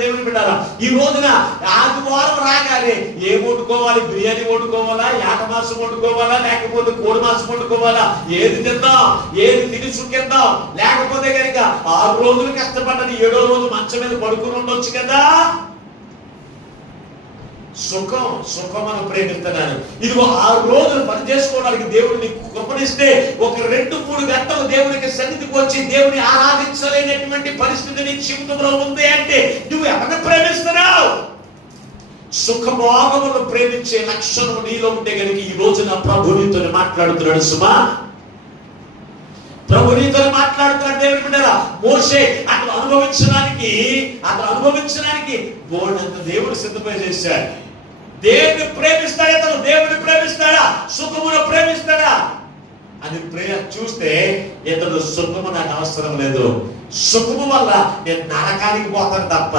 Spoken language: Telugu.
దేవుని బిడ్డారా, ఈ రోజున ఆదివారం రాగానే ఏం వండుకోవాలి? బిర్యానీ వండుకోవాలా, యాట మాంసం వండుకోవాలా, లేకపోతే కోడి మాంసం వండుకోవాలా? ఏది తిందాం, ఏది తిని సుఖిద్దాం? లేకపోతే కనుక 6 రోజులు కష్టపడ్డది 7వ రోజు మంచం మీద పడుకుని ఉండొచ్చు కదా. సుఖం అని ప్రేమిస్తున్నాను. ఇదిగో 6 రోజులు పని చేసుకోవడానికి దేవుడు నీకు కృపణిస్తే ఒక 2-3 గంటలు దేవునికి సన్నిధికి వచ్చి దేవుని ఆరాధించలేనటువంటి పరిస్థితి నీ జీవితంలో ఉంది అంటే నువ్వు ఎవరిని ప్రేమిస్తున్నావు? సుఖభోగమును ప్రేమించే లక్షణం నీలో ఉంటే కనుక ఈ రోజున ప్రభు నీతో మాట్లాడుతున్నాడు. సుమా, ప్రభు నీతో మాట్లాడుతున్నాడు. దేవుని బిడ్డలారా, మోషే అతను అనుభవించడానికి బోర్డంత దేవుడు సిద్ధపై చేశాడు. దేవుని ప్రేమిస్తాడా? తను దేవుని ప్రేమిస్తాడా? సుఖమును ప్రేమిస్తాడా అని చూస్తే ఇతడు సుఖము నాకు అవసరం లేదు, సుఖము వల్ల నేను నరకానికి పోతాను తప్ప